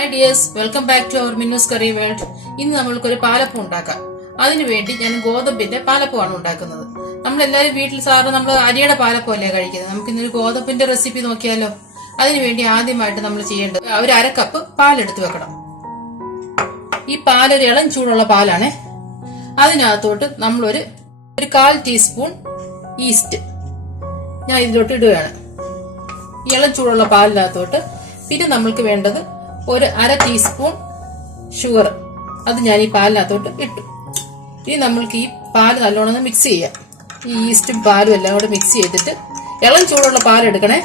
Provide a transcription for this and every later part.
Hi dears welcome back to our Minnu's curry world ഇന്ന് നമ്മൾക്കൊരു പാലപ്പം ഉണ്ടാക്കാം. അതിനുവേണ്ടി ഞാൻ ഗോതമ്പിന്റെ പാലപ്പമാണ് ഉണ്ടാക്കുന്നത്. നമ്മൾ എല്ലാവരും വീട്ടിൽ സാറിന് നമ്മൾ അരിയുടെ പാലപ്പം അല്ലേ കഴിക്കുന്നത്. നമുക്ക് ഇന്നൊരു ഗോതമ്പിന്റെ റെസിപ്പി നോക്കിയാലോ? അതിനുവേണ്ടി ആദ്യമായിട്ട് നമ്മൾ ചെയ്യേണ്ടത് ഒരു അര കപ്പ് പാലെടുത്ത് വെക്കണം. ഈ പാലൊരു ഇളം ചൂടുള്ള പാലാണ്. അതിനകത്തോട്ട് നമ്മളൊരു ഒരു കാൽ ടീസ്പൂൺ ഈസ്റ്റ് ഞാൻ ഇതിലോട്ട് ഇടുകയാണ്. ഇളം ചൂടുള്ള പാലിനകത്തോട്ട് പിന്നെ നമ്മൾക്ക് വേണ്ടത് ഒരു അര ടീസ്പൂൺ ഷുഗർ അത് ഞാൻ ഈ പാലിനകത്തോട്ട് ഇട്ടു. ഇനി നമ്മൾക്ക് ഈ പാൽ നല്ലോണം ഒന്ന് മിക്സ് ചെയ്യാം. ഈ ഈസ്റ്റും പാലും എല്ലാം കൂടെ മിക്സ് ചെയ്തിട്ട് ഇളം ചൂടുള്ള പാൽ എടുക്കണേ.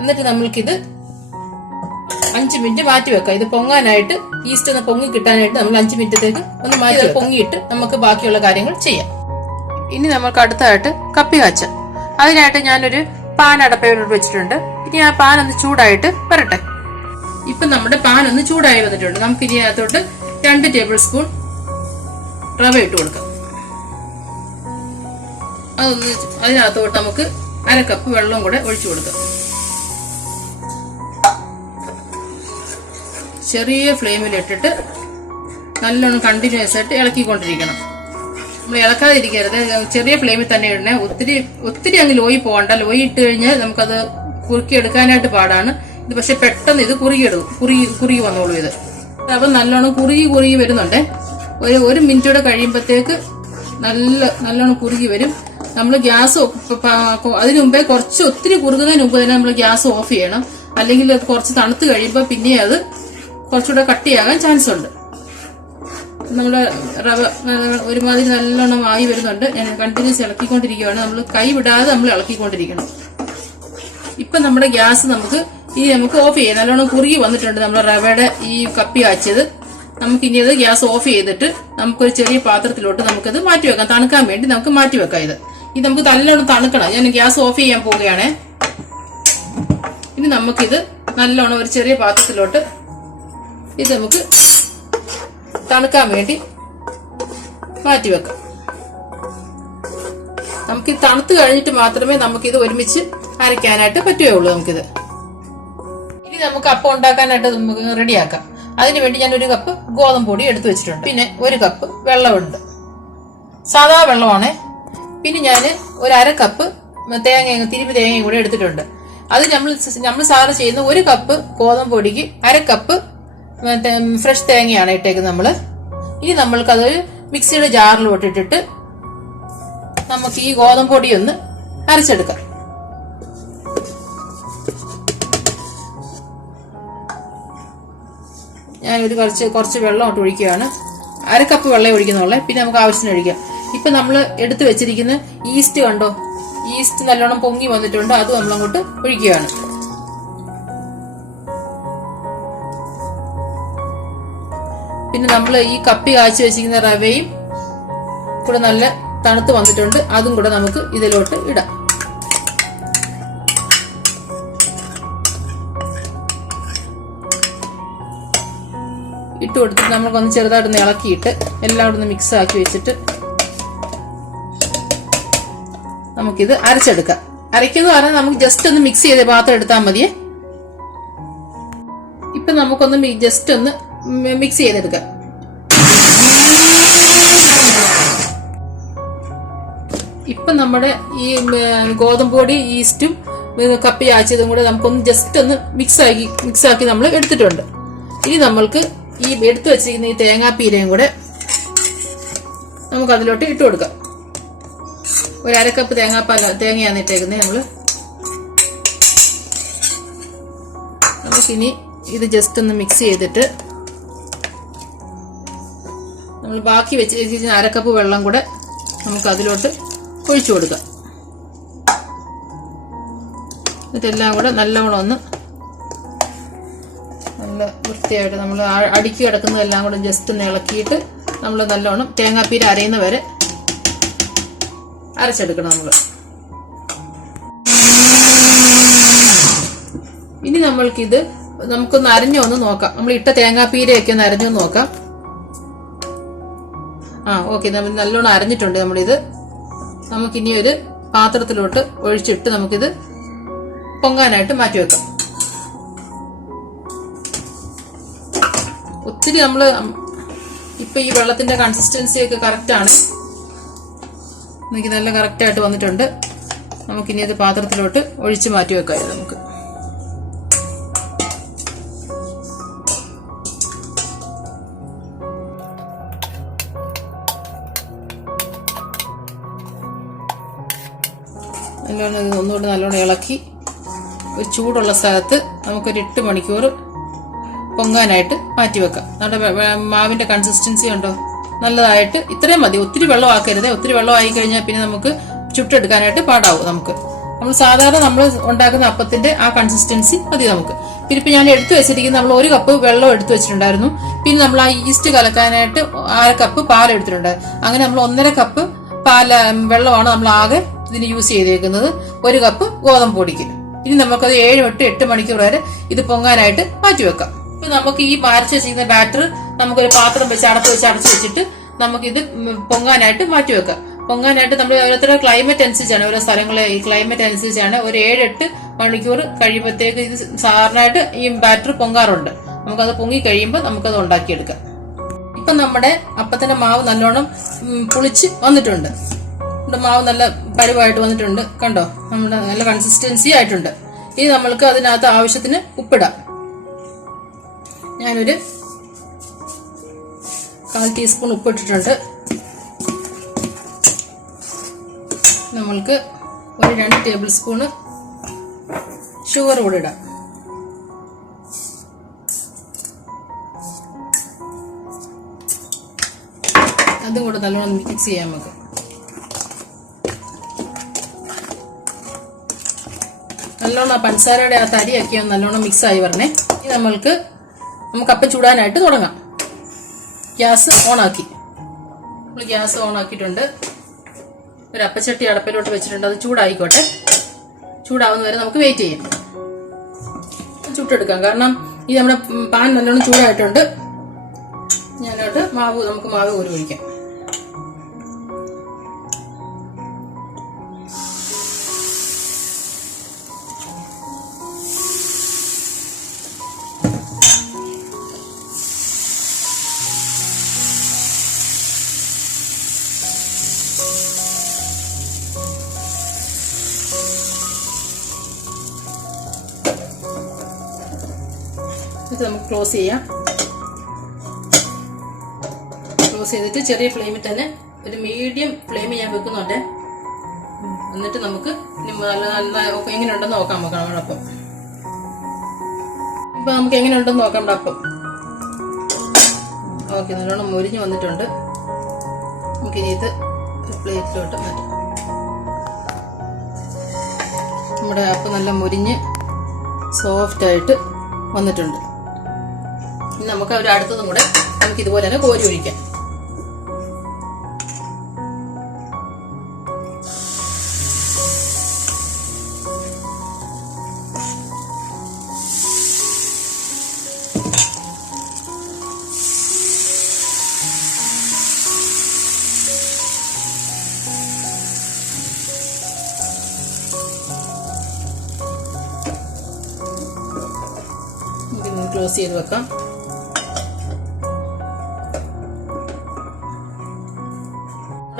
എന്നിട്ട് നമ്മൾക്കിത് അഞ്ച് മിനിറ്റ് മാറ്റി വെക്കാം. ഇത് പൊങ്ങാനായിട്ട് ഈസ്റ്റ് ഒന്ന് പൊങ്ങി കിട്ടാനായിട്ട് നമ്മൾ അഞ്ച് മിനിറ്റത്തേക്ക് ഒന്ന് മാറ്റി പൊങ്ങിയിട്ട് നമുക്ക് ബാക്കിയുള്ള കാര്യങ്ങൾ ചെയ്യാം. ഇനി നമുക്ക് അടുത്തതായിട്ട് കപ്പി കാച്ച. അതിനായിട്ട് ഞാനൊരു പാൻ അടപ്പയോട് വെച്ചിട്ടുണ്ട്. ഇനി ആ പാൻ ഒന്ന് ചൂടായിട്ട് വരട്ടെ. ഇപ്പൊ നമ്മുടെ പാൻ ഒന്ന് ചൂടായി വന്നിട്ടുണ്ട്. നമുക്ക് ഇനി അതിനകത്തോട്ട് രണ്ട് ടേബിൾ സ്പൂൺ റവ ഇട്ട് കൊടുക്കാം. അതൊന്ന് അതിനകത്തോട്ട് നമുക്ക് അര കപ്പ് വെള്ളം കൂടെ ഒഴിച്ചു കൊടുക്കാം. ചെറിയ ഫ്ലെയിമിൽ ഇട്ടിട്ട് നല്ലോണം കണ്ടിന്യൂസ് ആയിട്ട് ഇളക്കിക്കൊണ്ടിരിക്കണം. നമ്മൾ ഇളക്കാതിരിക്കരുത്. ചെറിയ ഫ്ലെയിമിൽ തന്നെ ഇടണേ. ഒത്തിരി ഒത്തിരി അങ്ങ് ലോയി പോകണ്ട. ലോയി ഇട്ട് കഴിഞ്ഞാൽ നമുക്കത് കുറുക്കി എടുക്കാനായിട്ട് പാടാണ്. ഇത് പക്ഷെ പെട്ടെന്ന് ഇത് കുറുകി എടുക്കും കുറുകി കുറുകി വന്നോളൂ ഇത്. അപ്പം നല്ലോണം കുറുകി കുറുകി വരുന്നുണ്ട്. ഒരു ഒരു മിനിറ്റ് കൂടെ കഴിയുമ്പോഴത്തേക്ക് നല്ല നല്ലോണം കുറുകി വരും. നമ്മൾ ഗ്യാസ് അതിനു മുമ്പേ കുറച്ച് ഒത്തിരി കുറുകുന്നതിന് മുമ്പ് തന്നെ നമ്മൾ ഗ്യാസ് ഓഫ് ചെയ്യണം. അല്ലെങ്കിൽ അത് കുറച്ച് തണുത്ത് കഴിയുമ്പോൾ പിന്നെ അത് കുറച്ചുകൂടെ കട്ടിയാകാൻ ചാൻസ് ഉണ്ട്. നമ്മുടെ റവ ഒരുമാതിരി നല്ലോണം ആയി വരുന്നുണ്ട്. ഞാൻ കണ്ടിന്യൂസ് ഇളക്കിക്കൊണ്ടിരിക്കുകയാണ് നമ്മൾ കൈ വിടാതെ നമ്മൾ ഇളക്കിക്കൊണ്ടിരിക്കണം. ഇപ്പം നമ്മുടെ ഗ്യാസ് നമുക്ക് ഇനി നമുക്ക് ഓഫ് ചെയ്യാം. നല്ലോണം കുറുകി വന്നിട്ടുണ്ട് നമ്മുടെ റവയുടെ ഈ കപ്പി കാച്ചത്. നമുക്ക് ഇനി അത് ഗ്യാസ് ഓഫ് ചെയ്തിട്ട് നമുക്കൊരു ചെറിയ പാത്രത്തിലോട്ട് നമുക്കത് മാറ്റി വെക്കാം. തണുക്കാൻ വേണ്ടി നമുക്ക് മാറ്റി വെക്കാം ഇത്. ഇത് നമുക്ക് നല്ലോണം തണുക്കണം. ഞാൻ ഗ്യാസ് ഓഫ് ചെയ്യാൻ പോവുകയാണേ. ഇനി നമുക്കിത് നല്ലോണം ഒരു ചെറിയ പാത്രത്തിലോട്ട് ഇത് നമുക്ക് തണുക്കാൻ വേണ്ടി മാറ്റി വെക്കാം. നമുക്ക് തണുത്ത് കഴിഞ്ഞിട്ട് മാത്രമേ നമുക്കിത് ഒരുമിച്ച് അരയ്ക്കാനായിട്ട് പറ്റുകയുള്ളൂ നമുക്കിത്. നമുക്ക് അപ്പം ഉണ്ടാക്കാനായിട്ട് നമുക്ക് റെഡിയാക്കാം. അതിനു വേണ്ടി ഞാൻ ഒരു കപ്പ് ഗോതമ്പ് പൊടി എടുത്തു വെച്ചിട്ടുണ്ട്. പിന്നെ ഒരു കപ്പ് വെള്ളമുണ്ട്. സാധാ വെള്ളമാണ്. പിന്നെ ഞാൻ ഒരു അര കപ്പ് തേങ്ങ തിരുമ്പി തേങ്ങയും കൂടെ എടുത്തിട്ടുണ്ട്. അത് നമ്മൾ നമ്മൾ സാറ് ചെയ്യുന്ന ഒരു കപ്പ് ഗോതമ്പ് പൊടിക്ക് അര കപ്പ് ഫ്രഷ് തേങ്ങയാണ് ഇട്ടേക്കുന്നത് നമ്മൾ ഇനി നമ്മൾക്കത് മിക്സിയുടെ ജാറിൽ ഇട്ടിട്ട് നമുക്ക് ഈ ഗോതമ്പ് പൊടി ഒന്ന് അരച്ചെടുക്കാം. ഞാനൊരു കുറച്ച് കുറച്ച് വെള്ളം ഇട്ട് ഒഴിക്കുകയാണ്. അരക്കപ്പ് കപ്പ് വെള്ളം ഒഴിക്കുന്നുള്ളേ. പിന്നെ നമുക്ക് ആവശ്യത്തിന് ഒഴിക്കാം. ഇപ്പൊ നമ്മൾ എടുത്തു വെച്ചിരിക്കുന്ന ഈസ്റ്റ് കണ്ടോ? ഈസ്റ്റ് നല്ലോണം പൊങ്ങി വന്നിട്ടുണ്ട്. അത് നമ്മൾ അങ്ങോട്ട് ഒഴിക്കുകയാണ്. പിന്നെ നമ്മൾ ഈ കപ്പി കാച്ചി വെച്ചിരിക്കുന്ന റവയും കൂടെ നല്ല തണുത്ത് വന്നിട്ടുണ്ട്. അതും കൂടെ നമുക്ക് ഇതിലോട്ട് ഇടാം. ഇട്ട് കൊടുത്തിട്ട് നമ്മൾക്കൊന്ന് ചെറുതായിട്ടൊന്ന് ഇളക്കിയിട്ട് എല്ലാം കൂടെ ഒന്ന് മിക്സ് ആക്കി വെച്ചിട്ട് നമുക്കിത് അരച്ചെടുക്കാം. അരയ്ക്കുന്ന പറഞ്ഞാൽ നമുക്ക് ജസ്റ്റ് ഒന്ന് മിക്സ് ചെയ്ത് പാത്രം എടുത്താൽ മതിയേ. ഇപ്പൊ നമുക്കൊന്ന് ജസ്റ്റ് ഒന്ന് മിക്സ് ചെയ്തെടുക്കാം. ഇപ്പൊ നമ്മുടെ ഈ ഗോതമ്പ് പൊടി ഈസ്റ്റും കപ്പി ആച്ചതും കൂടെ നമുക്കൊന്ന് ജസ്റ്റ് ഒന്ന് മിക്സ് ആക്കി മിക്സ് ആക്കി നമ്മൾ എടുത്തിട്ടുണ്ട്. ഇനി നമ്മൾക്ക് ഈ എടുത്തു വെച്ചിരിക്കുന്ന ഈ തേങ്ങാപ്പീരയും കൂടെ നമുക്ക് അതിലോട്ട് ഇട്ട് കൊടുക്കാം. ഒരു അരക്കപ്പ് തേങ്ങാപ്പാൽ തേങ്ങയാണ് ഇട്ടേക്കുന്നത് നമ്മൾ നമുക്കിനി ഇത് ജസ്റ്റ് ഒന്ന് മിക്സ് ചെയ്തിട്ട് നമ്മൾ ബാക്കി വെച്ച് അരക്കപ്പ് വെള്ളം കൂടെ നമുക്ക് അതിലോട്ട് ഒഴിച്ചു കൊടുക്കാം. ഇതെല്ലാം കൂടെ നല്ലവണ്ണം ഒന്ന് വൃത്തിയായിട്ട് നമ്മൾ അടുക്കി കിടക്കുന്നതെല്ലാം കൂടെ ജസ്റ്റ് ഒന്ന് ഇളക്കിയിട്ട് നമ്മൾ നല്ലോണം തേങ്ങാപ്പീര് അരയുന്ന വരെ അരച്ചെടുക്കണം നമ്മൾ. ഇനി നമ്മൾക്കിത് നമുക്കൊന്ന് അരഞ്ഞു ഒന്ന് നോക്കാം. നമ്മൾ ഇട്ട തേങ്ങാപ്പീരയൊക്കെ ഒന്ന് അരഞ്ഞു നോക്കാം. ആ ഓക്കെ നമ്മൾ നല്ലോണം അരഞ്ഞിട്ടുണ്ട് നമ്മളിത്. നമുക്കിനി ഒരു പാത്രത്തിലോട്ട് ഒഴിച്ചിട്ട് നമുക്കിത് പൊങ്ങാനായിട്ട് മാറ്റി വെക്കാം. ഇച്ചിരി നമ്മൾ ഇപ്പൊ ഈ വെള്ളത്തിന്റെ കൺസിസ്റ്റൻസി ഒക്കെ കറക്റ്റ് ആണ്. എനിക്ക് നല്ല കറക്റ്റ് ആയിട്ട് വന്നിട്ടുണ്ട്. നമുക്കിനി ഇത് പാത്രത്തിലോട്ട് ഒഴിച്ചു മാറ്റി വെക്കാം നമുക്ക്. നല്ലോണം ഇത് ഒന്നുകൂടി നല്ലോണം ഇളക്കി. ഒരു ചൂടുള്ള സ്ഥലത്ത് നമുക്കൊരു എട്ട് മണിക്കൂർ പൊങ്ങാനായിട്ട് മാറ്റി വെക്കാം നമ്മുടെ മാവിന്റെ കൺസിസ്റ്റൻസി ഉണ്ടോ? നല്ലതായിട്ട് ഇത്രയും മതി. ഒത്തിരി വെള്ളം ആക്കരുത് ഒത്തിരി വെള്ളം ആയി കഴിഞ്ഞാൽ പിന്നെ നമുക്ക് ചുട്ടെടുക്കാനായിട്ട് പാടാവും നമുക്ക്. നമ്മൾ സാധാരണ നമ്മൾ ഉണ്ടാക്കുന്ന അപ്പത്തിന്റെ ആ കൺസിസ്റ്റൻസി മതി നമുക്ക്. പിന്നെ ഞാൻ എടുത്തു വെച്ചിരിക്കുന്ന നമ്മൾ ഒരു കപ്പ് വെള്ളം എടുത്തു വെച്ചിട്ടുണ്ടായിരുന്നു. പിന്നെ നമ്മൾ ആ ഈസ്റ്റ് കലക്കാനായിട്ട് അര കപ്പ് പാൽ എടുത്തിട്ടുണ്ടായിരുന്നു അങ്ങനെ നമ്മൾ ഒന്നര കപ്പ് പാല വെള്ളമാണ് നമ്മൾ ആകെ ഇതിന് യൂസ് ചെയ്തേക്കുന്നത്. ഒരു കപ്പ് ഗോതമ്പ് പൊടിക്ക്. ഇനി നമുക്കത് ഏഴ് എട്ട് എട്ട് മണിക്കൂർ വരെ ഇത് പൊങ്ങാനായിട്ട് മാറ്റി വെക്കാം ഇപ്പൊ നമുക്ക് ഈ മാരച്ച് വെച്ചിരിക്കുന്ന ബാറ്റർ നമുക്കൊരു പാത്രം വെച്ച് അടപ്പ് വെച്ച് അടച്ചു വെച്ചിട്ട് നമുക്കിത് പൊങ്ങാനായിട്ട് മാറ്റി വെക്കാം. പൊങ്ങാനായിട്ട് നമ്മൾ ഓരോരുത്തരുടെ ക്ലൈമറ്റ് അനുസരിച്ചാണ് ഓരോ സ്ഥലങ്ങളെ ഈ ക്ലൈമറ്റ് അനുസരിച്ചാണ് ഒരു ഏഴെട്ട് മണിക്കൂർ കഴിയുമ്പോഴത്തേക്ക് ഇത് സാധാരണയായിട്ട് ഈ ബാറ്റർ പൊങ്ങാറുണ്ട്. നമുക്കത് പൊങ്ങി കഴിയുമ്പോൾ നമുക്കത് ഉണ്ടാക്കിയെടുക്കാം. ഇപ്പൊ നമ്മുടെ അപ്പത്തിന്റെ മാവ് നല്ലോണം പുളിച്ച് വന്നിട്ടുണ്ട്. നമ്മുടെ മാവ് നല്ല പരുവായിട്ട് വന്നിട്ടുണ്ട്. കണ്ടോ? നമ്മുടെ നല്ല കൺസിസ്റ്റൻസി ആയിട്ടുണ്ട്. ഇനി നമ്മൾക്ക് അതിനകത്ത് ആവശ്യത്തിന് ഉപ്പിടാം. ഞാനൊരു കാൽ ടീസ്പൂൺ ഉപ്പിട്ടിട്ടുണ്ട്. നമ്മൾക്ക് ഒരു രണ്ട് ടേബിൾ സ്പൂണ് ഷുഗർ കൂടെ ഇടാം. അതും കൂടെ നല്ലോണം മിക്സ് ചെയ്യാം നമുക്ക്. നല്ലോണം പഞ്ചസാരയുടെ ആ തരിയൊക്കെ നല്ലോണം മിക്സ് ആയി വരണേ. ഇനി നമ്മൾക്ക് നമുക്ക് അപ്പം ചൂടാനായിട്ട് തുടങ്ങാം. ഗ്യാസ് ഓണാക്കി. നമ്മൾ ഗ്യാസ് ഓണാക്കിയിട്ടുണ്ട്. ഒരു അപ്പച്ചട്ടി അടപ്പിലോട്ട് വെച്ചിട്ടുണ്ട്. അത് ചൂടായിക്കോട്ടെ. ചൂടാവുന്ന വരെ നമുക്ക് വെയിറ്റ് ചെയ്യാം. ചുട്ടെടുക്കാം. കാരണം ഈ നമ്മുടെ പാൻ നല്ലോണം ചൂടായിട്ടുണ്ട്. ഞാനോട്ട് മാവ് നമുക്ക് മാവ് ഒഴിക്കാം. ഇത് നമുക്ക് ക്ലോസ് ചെയ്യാം. ക്ലോസ് ചെയ്തിട്ട് ചെറിയ ഫ്ലെയിമിൽ തന്നെ ഒരു മീഡിയം ഫ്ലെയിം ഞാൻ വെക്കുന്നുണ്ട്. എന്നിട്ട് നമുക്ക് നല്ല നല്ല എങ്ങനെയുണ്ടെന്ന് നോക്കാം നമുക്ക് നമ്മുടെ അപ്പം ഇപ്പൊ നമുക്ക് എങ്ങനെയുണ്ടെന്ന് നോക്കാം നമ്മുടെ അപ്പം. ഓക്കെ നല്ലോണം മുരിഞ്ഞ് വന്നിട്ടുണ്ട്. നമുക്കിനി ഇത് പ്ലേറ്റിലോട്ട് മാറ്റാം. നമ്മുടെ അപ്പം നല്ല മുരിഞ്ഞ് സോഫ്റ്റായിട്ട് വന്നിട്ടുണ്ട്. നമുക്ക് ഒരു അടുത്തതും കൂടെ നമുക്ക് ഇതുപോലെ തന്നെ കോരി ഒഴിക്കാം. ക്ലോസ് ചെയ്ത് വെക്കാം.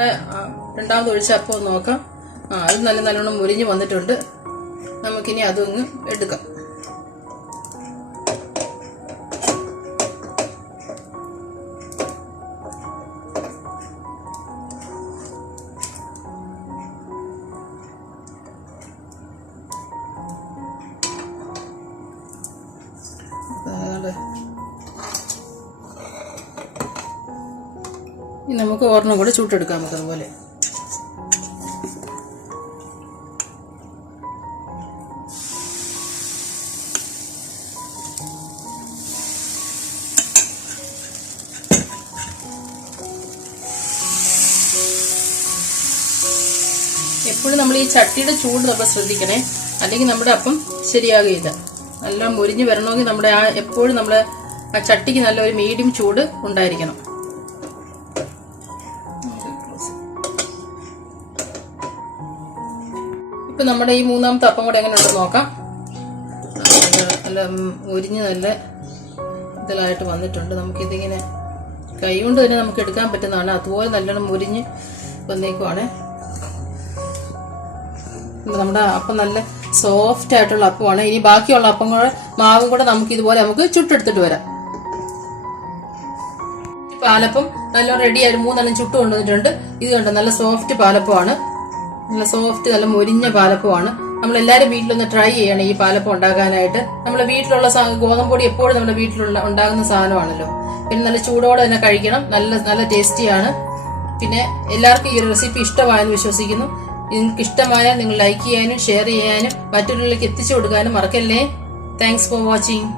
ആ, രണ്ടാമത് ഒഴിച്ച അപ്പം നോക്കാം. ആ അത് നല്ല നല്ലോണം മുരിഞ്ഞ് വന്നിട്ടുണ്ട്. നമുക്കിനി അതൊന്ന് എടുക്കാം. ഇനി നമുക്ക് ഒരെണ്ണം കൂടെ ചൂട്ടെടുക്കാം നമുക്ക് അതുപോലെ. എപ്പോഴും നമ്മൾ ഈ ചട്ടിയുടെ ചൂട് നമ്മൾ ശ്രദ്ധിക്കണേ. അല്ലെങ്കിൽ നമ്മുടെ അപ്പം ശരിയാകുകയില്ല. നല്ല മുരിഞ്ഞ് വരണമെങ്കിൽ നമ്മുടെ ആ എപ്പോഴും നമ്മൾ ആ ചട്ടിക്ക് നല്ലൊരു മീഡിയം ചൂട് ഉണ്ടായിരിക്കണം. നമ്മുടെ ഈ മൂന്നാമത്തെ അപ്പം കൂടെ എങ്ങനെ ഉണ്ടെന്ന് നോക്കാം നല്ല- ഒരിഞ്ഞ് നല്ല ഇതിലായിട്ട് വന്നിട്ടുണ്ട്. നമുക്കിതിങ്ങനെ കൈ കൊണ്ട് തന്നെ നമുക്ക് എടുക്കാൻ പറ്റുന്നതാണ്. അതുപോലെ നല്ലോണം മുരിഞ്ഞ് വന്നേക്കുവാണ്. നമ്മുടെ അപ്പം നല്ല സോഫ്റ്റ് ആയിട്ടുള്ള അപ്പമാണ്. ഇനി ബാക്കിയുള്ള അപ്പം കൂടെ മാവും കൂടെ നമുക്ക് ഇതുപോലെ നമുക്ക് ചുട്ടെടുത്തിട്ട് വരാം. പാലപ്പം നല്ലോണം റെഡിയായിട്ട് മൂന്നെണ്ണം ചുട്ട് കൊണ്ടുവന്നിട്ടുണ്ട് ഇത് കണ്ടോ നല്ല സോഫ്റ്റ് പാലപ്പമാണ്. നല്ല സോഫ്റ്റ് നല്ല മൊരിഞ്ഞ പാലപ്പമാണ് നമ്മൾ എല്ലാവരും വീട്ടിലൊന്ന് ട്രൈ ചെയ്യണം ഈ പാലപ്പം ഉണ്ടാക്കാനായിട്ട് നമ്മുടെ വീട്ടിലുള്ള ഗോതമ്പ് പൊടി എപ്പോഴും നമ്മുടെ വീട്ടിലുള്ള ഉണ്ടാകുന്ന സാധനമാണല്ലോ. പിന്നെ നല്ല ചൂടോടെ തന്നെ കഴിക്കണം. നല്ല നല്ല ടേസ്റ്റിയാണ് പിന്നെ എല്ലാവർക്കും ഈ റെസിപ്പി ഇഷ്ടമായെന്ന് വിശ്വസിക്കുന്നു. നിങ്ങൾക്ക് ഇഷ്ടമായാൽ നിങ്ങൾ ലൈക്ക് ചെയ്യാനും ഷെയർ ചെയ്യാനും മറ്റുള്ളവരിലേക്ക് എത്തിച്ചു കൊടുക്കാനും മറക്കല്ലേ? Thanks for watching